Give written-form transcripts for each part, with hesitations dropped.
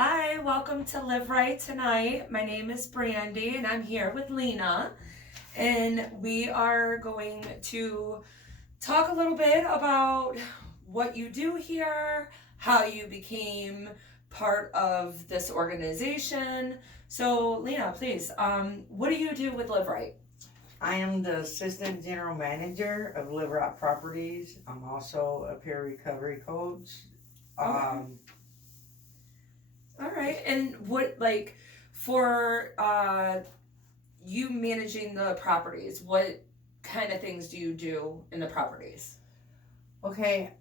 Hi, welcome to Live Rite Tonight. My name is Brandi and I'm here with Lena. And we are going to talk a little bit about what you do here, how you became part of this organization. So, Lena, please, what do you do with Live Right? I am the Assistant General Manager of Live Right Properties. I'm also a peer recovery coach. Okay. All right. And what, like, for you managing the properties, what kind of things do you do in the properties? Okay,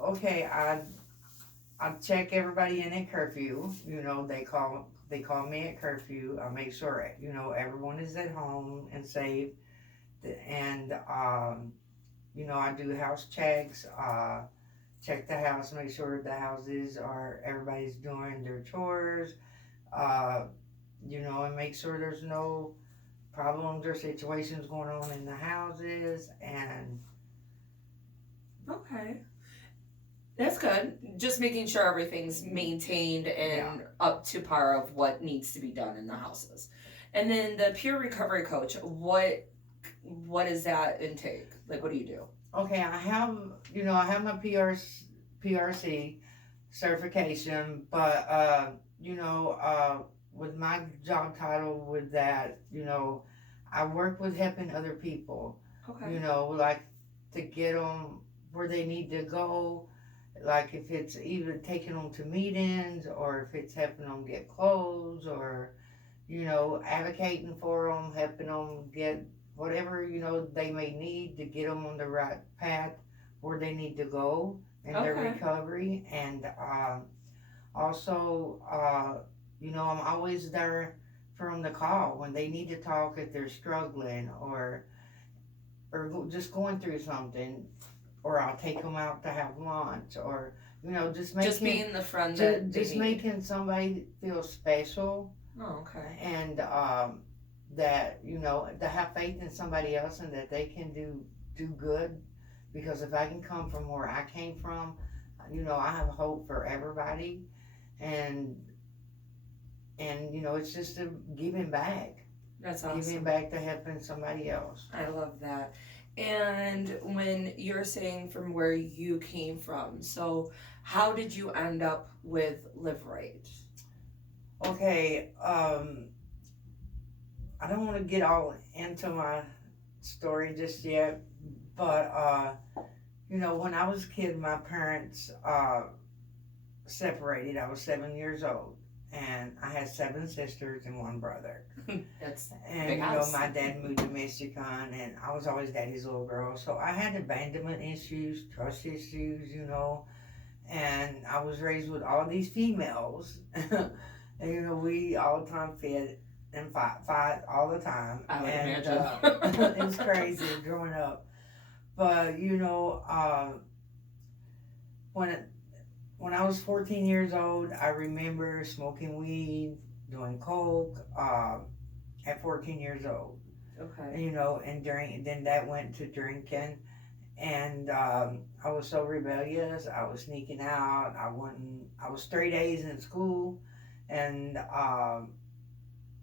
okay, I check everybody in at curfew. They call me at curfew. I make sure everyone is at home and safe. And I do house checks. Check the house, make sure the houses are everybody's doing their chores. Uh, and make sure there's no problems or situations going on in the houses. And Okay. That's good. Just making sure everything's maintained and up to par of what needs to be done in the houses. And then the peer recovery coach, what does that intake? Like, what do you do? Okay, I have my PRC certification, but with my job title with that, I work with helping other people. Okay. Like to get them where they need to go. Like if it's either taking them to meetings or if it's helping them get clothes or advocating for them, helping them get whatever they may need to get them on the right path where they need to go in their recovery. And also, I'm always there for them to call when they need to talk if they're struggling or just going through something, or I'll take them out to have lunch, or just being the friend just making somebody feel special. Oh, okay. And that to have faith in somebody else and that they can do good, because if I can come from where I came from, I have hope for everybody. And it's just a giving back. That's awesome. Giving back to helping somebody else. I love that. And when you're saying from where you came from, so how did you end up with Live Right? Okay, I don't want to get all into my story just yet, but when I was a kid, my parents separated. I was 7 years old, and I had 7 sisters and one brother. That's and big house. My dad moved to Michigan, and I was always daddy's little girl. So I had abandonment issues, trust issues, and I was raised with all these females, and we all the time fed and fight all the time. I would and, imagine. It was crazy growing up. But when I was 14 years old, I remember smoking weed, doing coke, at 14 years old. Okay. And then that went to drinking, and I was so rebellious. I was sneaking out. I was straight A's in school, and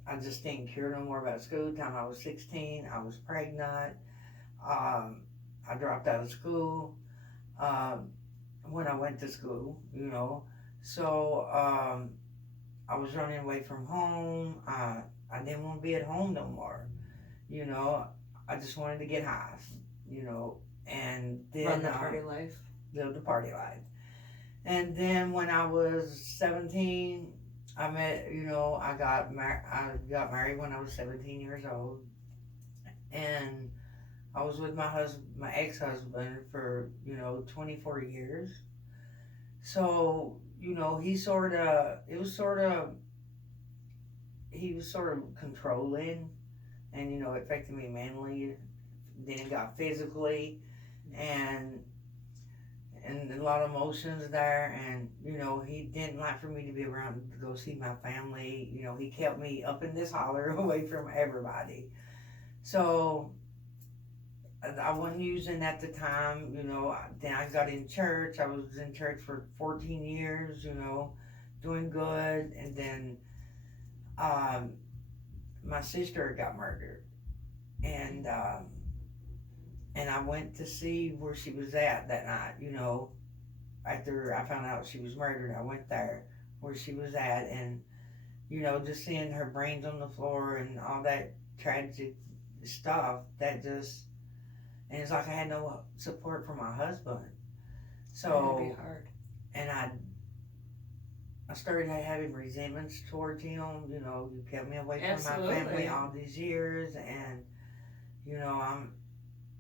I just didn't care no more about school. Time I was 16, I was pregnant. I dropped out of school when I went to school. So I was running away from home. I didn't want to be at home no more. I just wanted to get high. And then run the party life. Live the party life. And then when I was 17, I met, I got married when I was 17 years old. And I was with my ex-husband for, 24 years. So, he was sort of controlling and, affecting me mentally. Then it got physically and a lot of emotions there. And, he didn't like for me to be around to go see my family. He kept me up in this holler away from everybody. So I wasn't using at the time, then I got in church. I was in church for 14 years, doing good. And then um, my sister got murdered. And and I went to see where she was at that night, after I found out she was murdered. I went there where she was at, and just seeing her brains on the floor and all that tragic stuff, that just, and it's like I had no support from my husband. That'd be So, hard. and I started having resentments towards him. You kept me away from my family Absolutely. all these years, and I'm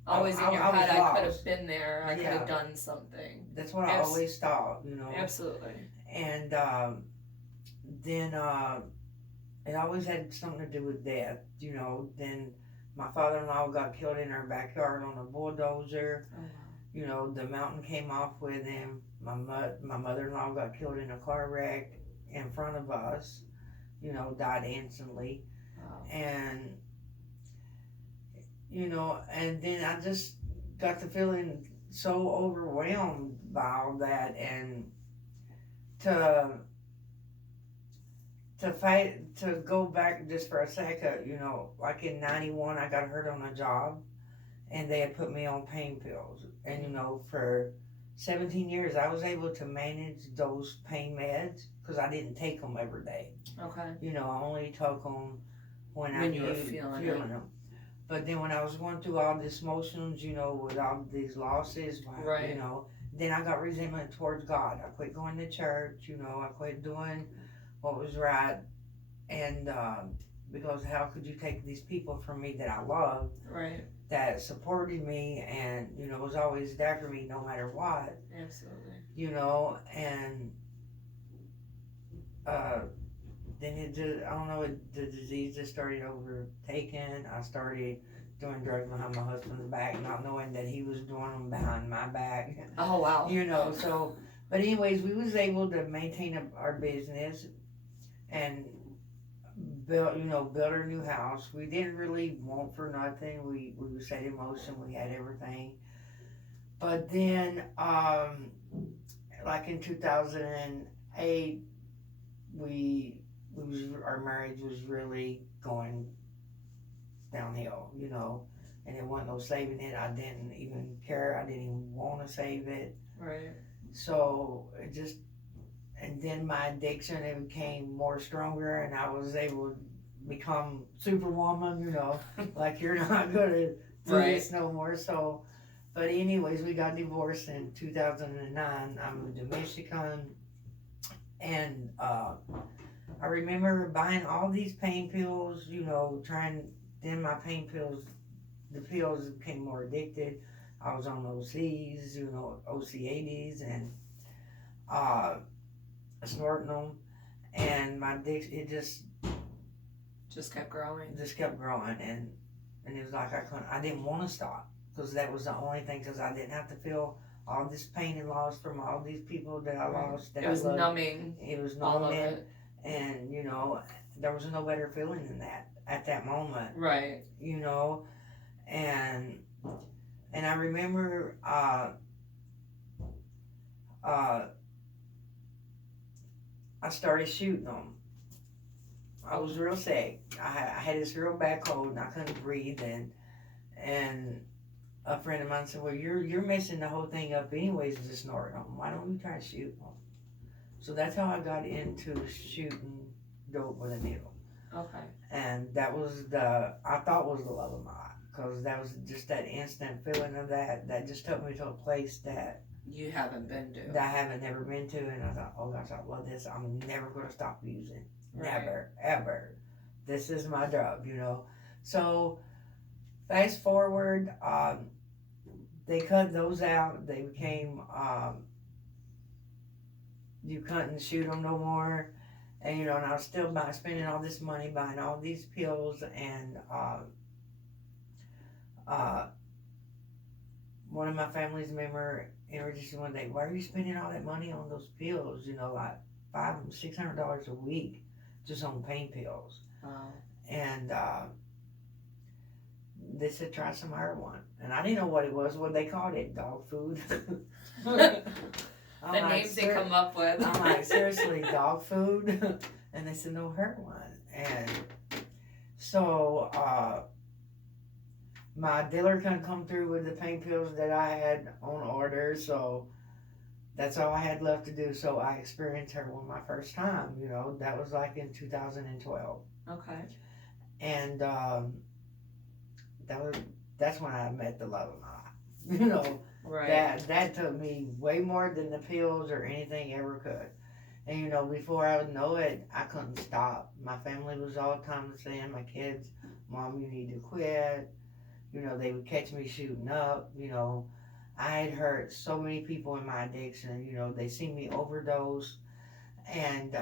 Always in your I was head, I could have lost. been there. I could Yeah. have done something. That's what I always thought. Absolutely. And then it always had something to do with death. Then my father-in-law got killed in our backyard on a bulldozer. Oh, The mountain came off with him. My mother-in-law got killed in a car wreck in front of us. Died instantly. wow. And and then I just got the feeling so overwhelmed by all that, and to fight, to go back just for a second, like in 91 I got hurt on a job, and they had put me on pain pills, and for 17 years I was able to manage those pain meds because I didn't take them every day. Okay. I only took them when I When you were knew feeling them. But then when I was going through all these motions, with all these losses, Right. then I got resentment towards God. I quit going to church, I quit doing what was right. And because how could you take these people from me that I loved, Right. that supported me and, was always there for me no matter what, Absolutely. and then it just, I don't know, the disease just started overtaking. I started doing drugs behind my husband's back, not knowing that he was doing them behind my back. Oh wow. So, but anyways, we was able to maintain our business and build our new house. We didn't really want for nothing. We were set in motion. We had everything. But then, like in 2008, our marriage was really going downhill, and it wasn't no saving it. I didn't even care. I didn't even want to save it. Right. So it just, and then my addiction, it became more stronger, and I was able to become superwoman, like you're not gonna do Right. this no more. So, but anyways, we got divorced in 2009. I moved to Michigan, and I remember buying all these pain pills, then my pain pills, the pills became more addicted. I was on OCs, OC80s, and snorting them, and my addiction, it Just kept growing. kept growing, and it was like I didn't want to stop, because that was the only thing, because I didn't have to feel all this pain and loss from all these people that I lost. That It was I loved. numbing. It was All of numbing, it. and there was no better feeling than that at that moment. Right. And I remember I started shooting them. I was real sick. I had this real bad cold, and I couldn't breathe, and a friend of mine said, "Well, you're messing the whole thing up anyways, just snorting them. Why don't you try shooting them?" So that's how I got into shooting dope with a needle. Okay. And that was I thought was the love of my life, because that was just that instant feeling of that just took me to a place that You haven't been to. I haven't never been to, and I thought, oh gosh, I love this. I'm never going to stop using. Right. Never, ever. This is my drug, So fast forward, they cut those out. They became, you couldn't shoot them no more. And, and I was still spending all this money buying all these pills, and one of my family's member introduced me one day, "Why are you spending all that money on those pills? Like $500-$600 a week just on pain pills." Wow. And they said try some heroin, and I didn't know what it was. What they called it, dog food. The I'm names they come up with. I'm like, seriously, dog food? And they said no, heroin. And so my dealer couldn't come through with the pain pills that I had on order, so that's all I had left to do. So I experienced heroin my first time. That was like in 2012. Okay. And that's when I met the love of my life. Right. That took me way more than the pills or anything ever could. And before I would know it, I couldn't stop. My family was all the time saying, my kids, Mom, you need to quit. They would catch me shooting up. I had hurt so many people in my addiction. They seen me overdose. And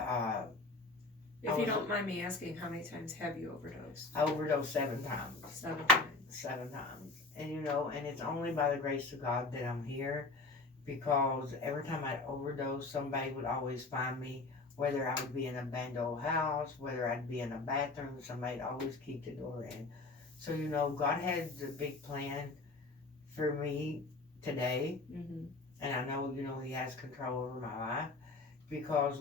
if you don't mind me asking, how many times have you overdosed? I overdosed 7 times. 7 times. 7 times. And and it's only by the grace of God that I'm here, because every time I overdose, somebody would always find me, whether I would be in an abandoned old house, whether I'd be in a bathroom, somebody'd always keep the door in. So, God had a big plan for me today. Mm-hmm. And I know, He has control over my life, because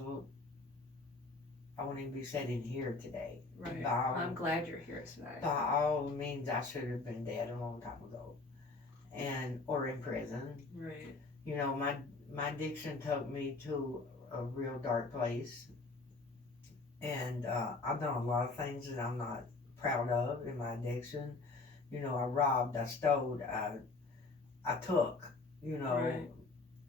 I wouldn't even be sitting here today. Right. I'm glad you're here today. By all means, I should have been dead a long time ago, or in prison. Right. My addiction took me to a real dark place, and I've done a lot of things that I'm not proud of in my addiction. I robbed, I stole, I took. Right.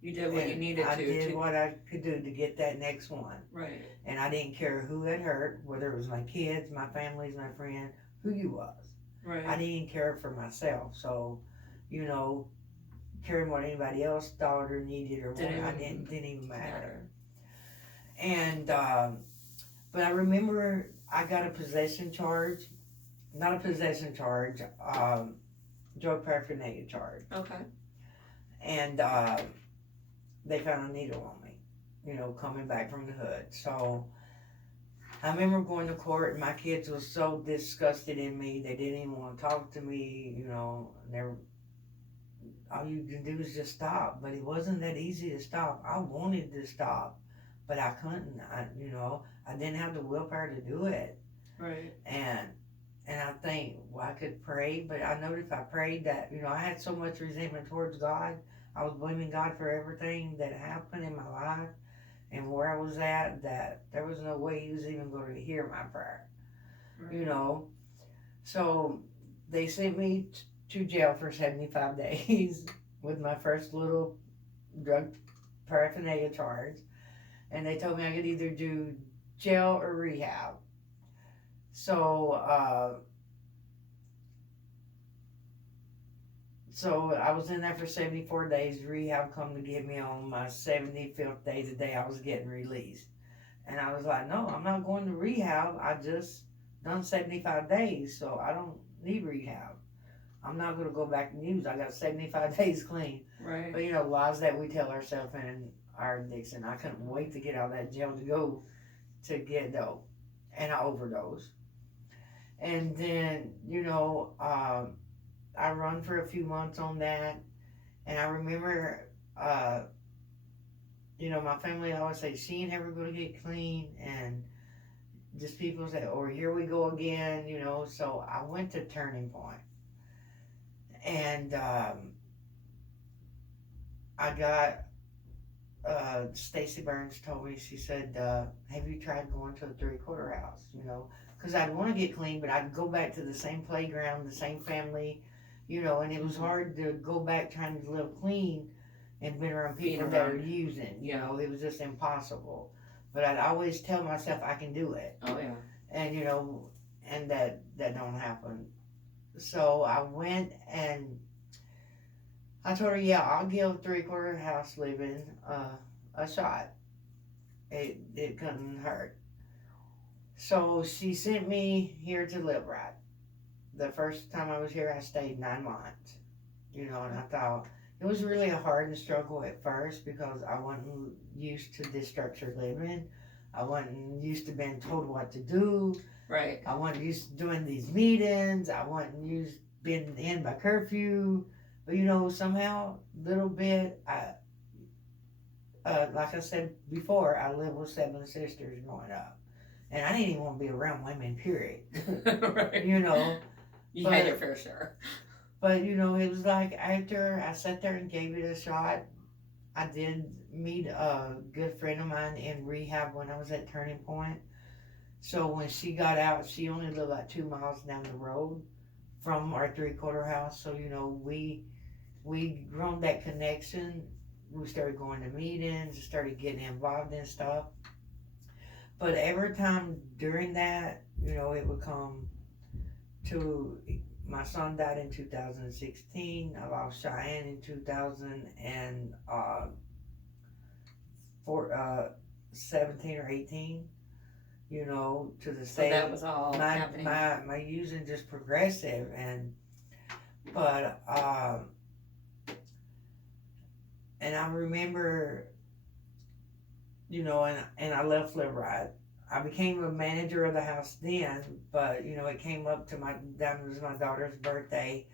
You did what you needed to. I did what I could do to get that next one. Right. And I didn't care who had hurt, whether it was my kids, my families, my friend, who you was. Right. I didn't care for myself. So, caring what anybody else thought or needed or wanted, I didn't even matter. And but I remember I got a possession charge, not a possession charge, drug paraphernalia charge. Okay. And they found a needle on me, coming back from the hood. So I remember going to court, and my kids were so disgusted in me, they didn't even want to talk to me. All you can do is just stop. But it wasn't that easy to stop. I wanted to stop, but I couldn't. I didn't have the willpower to do it. Right. And I think, well, I could pray, but I know if I prayed that, I had so much resentment towards God. I was blaming God for everything that happened in my life and where I was at, that there was no way He was even going to hear my prayer. Right. So they sent me to jail for 75 days with my first little drug paraphernalia charge. And they told me I could either do jail or rehab. So I was in there for 74 days. Rehab come to get me on my 75th day, the day I was getting released. And I was like, no, I'm not going to rehab. I just done 75 days, so I don't need rehab. I'm not going to go back and use. I got 75 days clean. Right. But lies that we tell ourselves in our addiction. I couldn't wait to get out of that jail to go to get dope. And I overdosed. And then, I run for a few months on that. And I remember, my family always say, she ain't ever going to get clean. And just people say, oh, here we go again, So I went to Turning Point. And I got, Stacy Burns told me, she said, have you tried going to a 3-quarter house, because I'd want to get clean, but I'd go back to the same playground, the same family, and it was hard to go back trying to live clean and be around people that are using, it was just impossible. But I'd always tell myself I can do it. Oh, yeah. And, and that don't happen. So I went and I told her, yeah, I'll give 3-quarter house living a shot. It couldn't hurt. So she sent me here to live right. The first time I was here, I stayed 9 months. And I thought it was really a hard struggle at first because I wasn't used to this structured living. I wasn't used to being told what to do. Right. I wasn't used to doing these meetings. I wasn't used been in by curfew, but somehow, little bit, like I said before, I lived with 7 sisters growing up. And I didn't even want to be around women, period. Right. You had your fair share. But, it was like after I sat there and gave it a shot, I did meet a good friend of mine in rehab when I was at Turning Point. So when she got out, she only lived like 2 miles down the road from our 3/4 house. So, we grown that connection. We started going to meetings, started getting involved in stuff. But every time during that, it would come to my son died in 2016. I lost Cheyenne in 2017 or 18. To the state. So that was all happening. My using just progressive, but and I remember, and I left Live Right. I became a manager of the house then, but it came up to that was my daughter's birthday,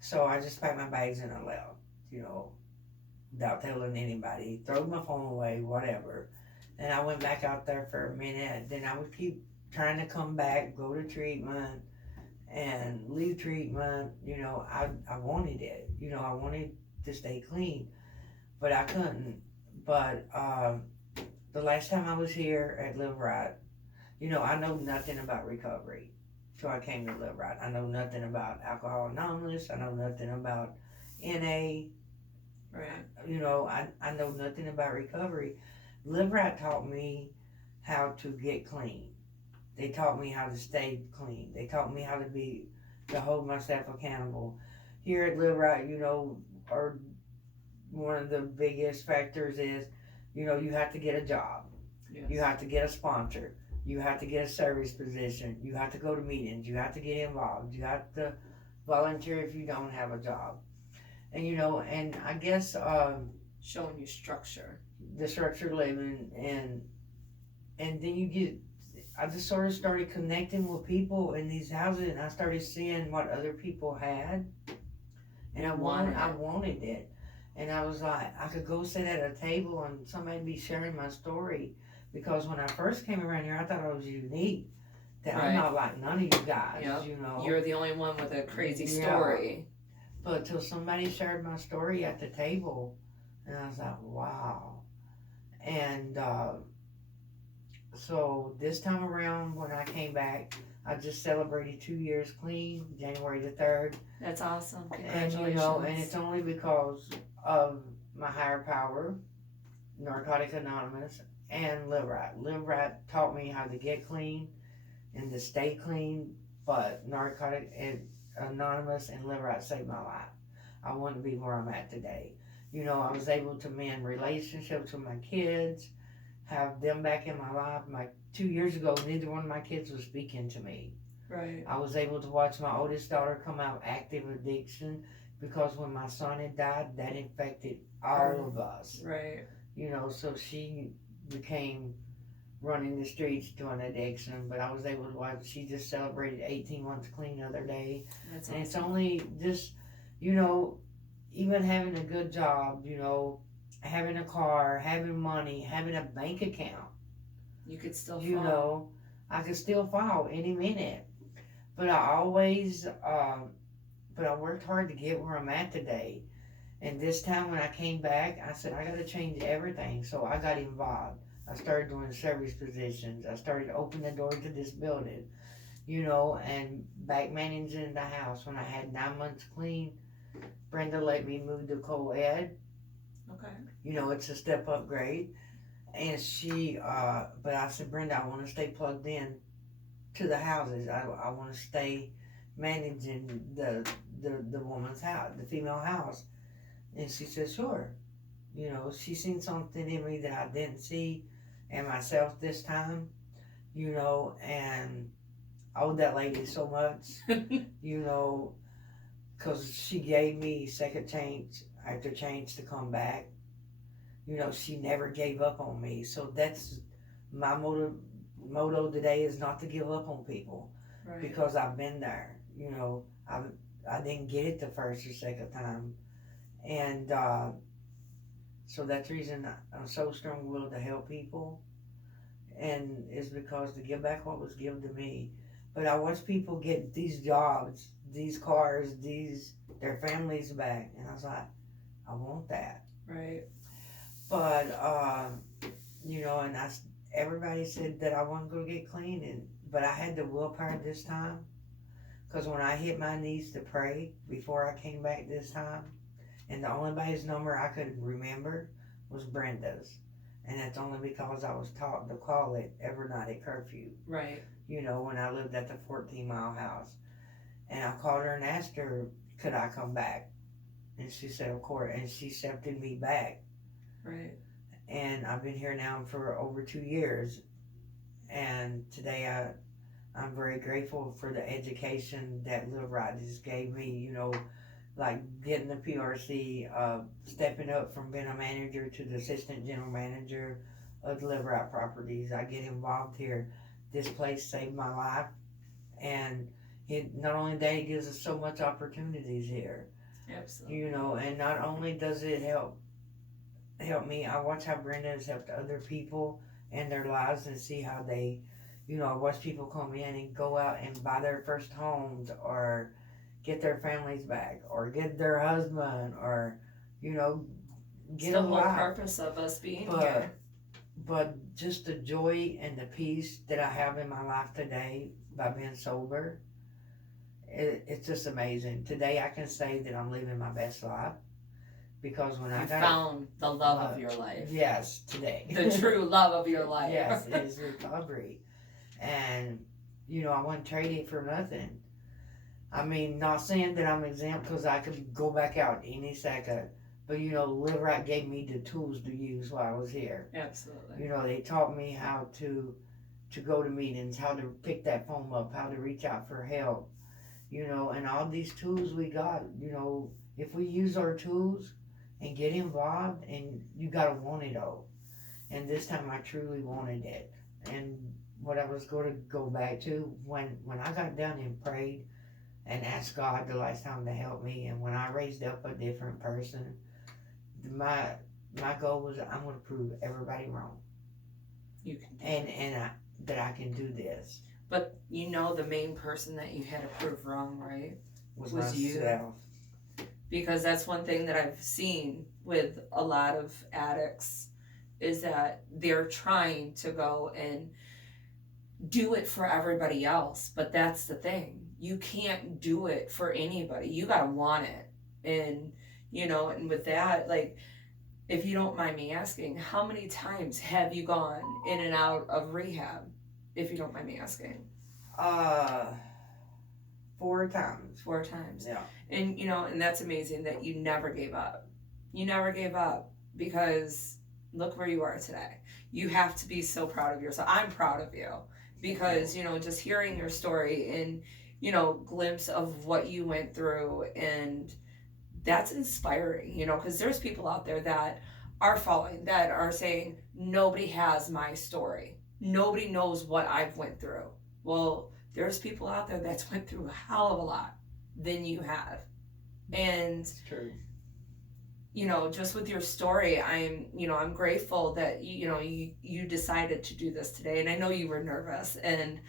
so I just packed my bags and I left, without telling anybody, throw my phone away, whatever. And I went back out there for a minute, then I would keep trying to come back, go to treatment, and leave treatment, I wanted it, I wanted to stay clean, but I couldn't. But the last time I was here at Live Right, I know nothing about recovery till I came to Live Right. I know nothing about Alcohol Anonymous. I know nothing about NA. Right. I know nothing about recovery. Live Right taught me how to get clean. They taught me how to stay clean. They taught me how to hold myself accountable. Here at Live Right, or one of the biggest factors is, you have to get a job. Yes. You have to get a sponsor. You have to get a service position. You have to go to meetings. You have to get involved. You have to volunteer if you don't have a job. And, and I guess showing you structure. The structured living, and then I just sort of started connecting with people in these houses, and I started seeing what other people had, and I wanted it. And I was like, I could go sit at a table and somebody be sharing my story, because when I first came around here, I thought I was unique. That I'm not like none of you guys, You're the only one with a crazy story. But till somebody shared my story at the table, and I was like, wow. And so this time around, when I came back, I just celebrated 2 years clean, January the 3rd. That's awesome. Congratulations. And and it's only because of my higher power, Narcotic Anonymous, and Live Right. Live Right taught me how to get clean and to stay clean, but Narcotic and Anonymous and Live Right saved my life. I wouldn't be where I'm at today. I was able to mend relationships with my kids, have them back in my life. 2 years ago, neither one of my kids was speaking to me. Right. I was able to watch my oldest daughter come out of active addiction, because when my son had died, that infected all of us. Right. So she became running the streets doing addiction, but I was able to watch. She just celebrated 18 months clean the other day. That's and awesome. It's only just, even having a good job, having a car, having money, having a bank account. You could still fall. I could still fall any minute. But I always, but I worked hard to get where I'm at today. And this time when I came back, I said, I got to change everything. So I got involved. I started doing service positions. I started opening the door to this building, and back managing the house. When I had 9 months clean, Brenda let me move to co-ed. Okay. It's a step upgrade. And but I said, Brenda, I want to stay plugged in to the houses. I want to stay managing the woman's house, the female house. And she said, sure. She seen something in me that I didn't see in myself this time, and I owe that lady so much, because she gave me second chance after chance to come back. She never gave up on me. So that's my motto today, is not to give up on people. Right. Because I've been there. I didn't get it the first or second time. And so that's the reason I'm so strong-willed to help people. And it's because to give back what was given to me. But I watch people get these jobs, these cars, their families back. And I was like, I want that. Right. But, and everybody said that I wasn't going to get clean. But I had the willpower this time. Because when I hit my knees to pray before I came back this time, and the only body's number I could remember was Brenda's. And that's only because I was taught to call it every night at curfew. Right. When I lived at the 14-mile house. And I called her and asked her, could I come back? And she said, of course. And she accepted me back. Right. And I've been here now for over 2 years. And today I'm very grateful for the education that Little Rite just gave me, like getting the PRC, stepping up from being a manager to the assistant general manager of Little Rite Properties. I get involved here. This place saved my life. And it not only that, it gives us so much opportunities here. Absolutely. And not only does it help me, I watch how Brenda has helped other people in their lives and see how they, I watch people come in and go out and buy their first homes or get their families back or get their husband or, get the a whole life. purpose of us being here. But just the joy and the peace that I have in my life today by being sober, it's just amazing. Today I can say that I'm living my best life because when I found the love of your life. Yes, today. The true love of your life. Yes, it is recovery. And, I wouldn't trade it for nothing. I mean, not saying that I'm exempt because I could go back out any second. But, Live Right gave me the tools to use while I was here. Absolutely. They taught me how to go to meetings, how to pick that phone up, how to reach out for help. And all these tools we got, if we use our tools and get involved, and you got to want it all. And this time I truly wanted it. And what I was going to go back to, when I got done and prayed and asked God the last time to help me, and when I raised up a different person, my goal was I'm going to prove everybody wrong. You can do and that I can do this. But the main person that you had to prove wrong, right? Was myself. You. Because that's one thing that I've seen with a lot of addicts is that they're trying to go and do it for everybody else. But that's the thing. You can't do it for anybody. You got to want it. And, and with that, like, if you don't mind me asking, how many times have you gone in and out of rehab? If you don't mind me asking. 4 times. 4 times. Yeah. And, and that's amazing that you never gave up. You never gave up because look where you are today. You have to be so proud of yourself. I'm proud of you because, just hearing your story and, glimpse of what you went through, and that's inspiring, because there's people out there that are following, that are saying, nobody has my story. Nobody knows what I've went through. Well, there's people out there that's went through a hell of a lot than you have. And it's true. Just with your story, I'm grateful that you decided to do this today. And I know you were nervous, and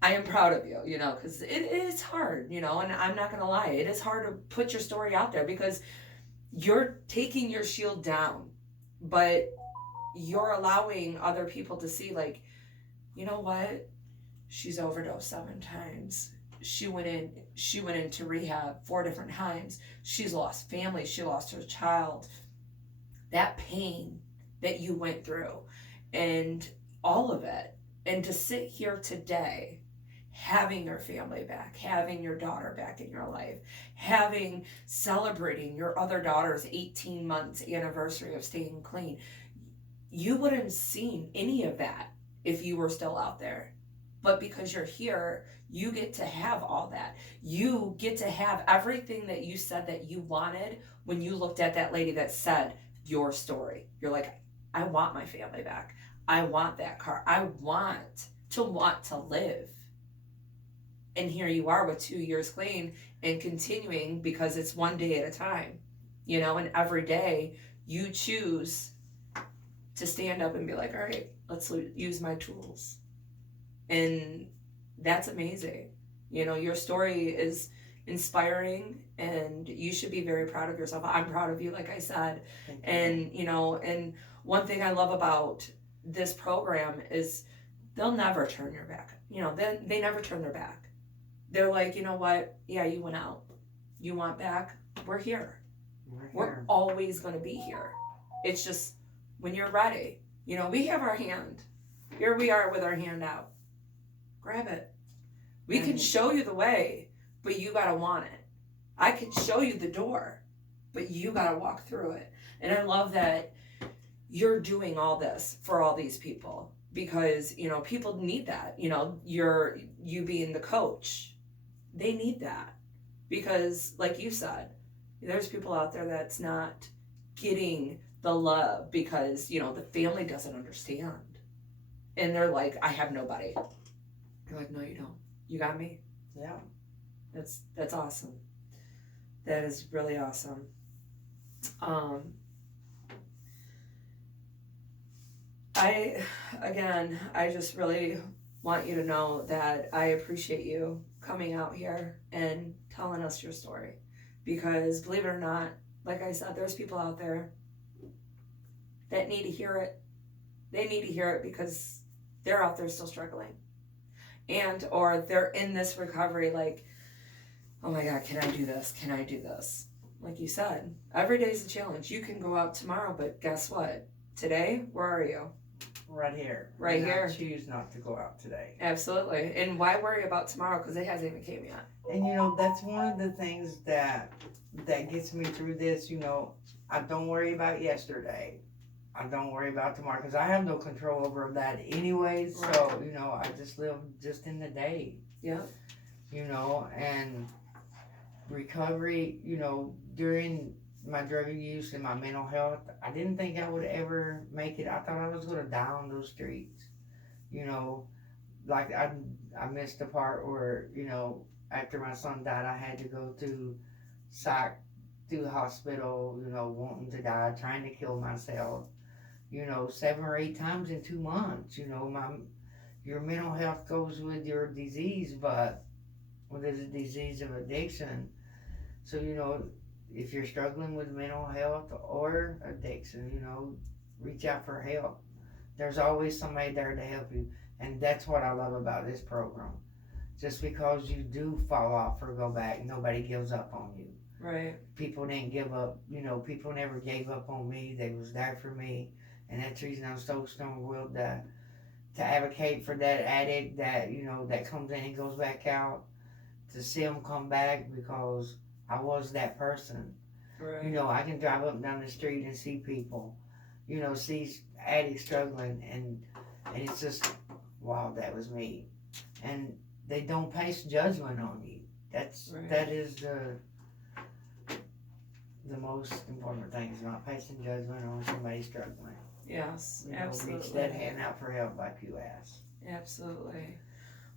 I am proud of you, because it is hard, and I'm not going to lie. It is hard to put your story out there because you're taking your shield down, but you're allowing other people to see, like, you know what? She's overdosed 7 times. She went into rehab 4 different times. She's lost family. She lost her child. That pain that you went through and all of it. And to sit here today, having your family back, having your daughter back in your life, celebrating your other daughter's 18 months anniversary of staying clean. You wouldn't have seen any of that if you were still out there. But because you're here, you get to have all that. You get to have everything that you said that you wanted when you looked at that lady that said your story. You're like, I want my family back. I want that car. I want to live. And here you are with 2 years clean and continuing because it's one day at a time, you know, and every day you choose to stand up and be like, all right, let's use my tools. And that's amazing. You know, your story is inspiring and you should be very proud of yourself. I'm proud of you, like I said. And, you know, and one thing I love about this program is they'll never turn your back. You know, they never turn their back. They're like, you know what? Yeah, you went out. You want back? We're here. We're always going to be here. It's just when you're ready. You know, we have our hand. Here we are with our hand out. Grab it. We can show you the way, but you got to want it. I can show you the door, but you got to walk through it. And I love that you're doing all this for all these people because, you know, people need that. You know, you being the coach, they need that because, like you said, there's people out there that's not getting the love because, you know, the family doesn't understand. And they're like, I have nobody. You're like, no, you don't. You got me. Yeah. That's awesome. That is really awesome. I just really want you to know that I appreciate you coming out here and telling us your story. Because believe it or not, like I said, there's people out there that need to hear it. They need to hear it because they're out there still struggling. Or they're in this recovery like, oh my God, can I do this? Can I do this? Like you said, every day's a challenge. You can go out tomorrow, but guess what? Today, where are you? Right here. Right here. I choose not to go out today. Absolutely. And why worry about tomorrow? Because it hasn't even came yet. And you know, that's one of the things that gets me through this. You know, I don't worry about yesterday. I don't worry about tomorrow because I have no control over that anyways. Right. So, you know, I just live just in the day. Yeah. You know, and recovery, you know, during my drug use and my mental health, I didn't think I would ever make it. I thought I was going to die on those streets. You know, like I missed the part where, you know, after my son died, I had to go through the hospital, you know, wanting to die, trying to kill myself, you know, 7 or 8 times in 2 months. You know, your mental health goes with your disease, but there's a disease of addiction. So, you know, if you're struggling with mental health or addiction, you know, reach out for help. There's always somebody there to help you. And that's what I love about this program. Just because you do fall off or go back, nobody gives up on you. Right. People didn't give up. You know, people never gave up on me. They was there for me. And that's the reason I'm so stone-willed to advocate for that addict that, you know, that comes in and goes back out, to see them come back because I was that person. Right. You know, I can drive up and down the street and see people, you know, see addicts struggling, and it's just, wow, that was me. And they don't pass judgment on you. That is the most important thing, is not passing judgment on somebody struggling. Yes, you know, absolutely. Reach that hand out for help like you asked. Absolutely.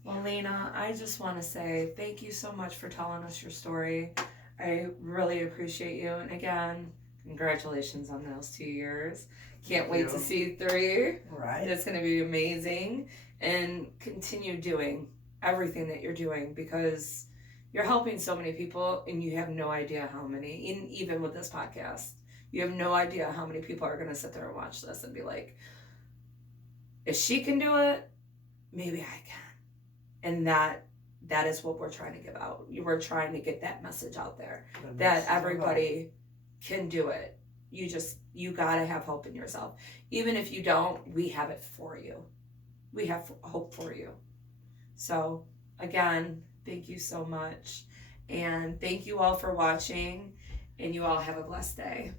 Well, Lena, I just want to say thank you so much for telling us your story. I really appreciate you. And again, congratulations on those 2 years. Can't wait to see 3. Right. It's going to be amazing. And continue doing everything that you're doing because you're helping so many people and you have no idea how many, even with this podcast. You have no idea how many people are going to sit there and watch this and be like, if she can do it, maybe I can. And that is what we're trying to give out. We're trying to get that message out there that everybody can do it. You got to have hope in yourself. Even if you don't, we have it for you. We have hope for you. So again, thank you so much. And thank you all for watching. And you all have a blessed day.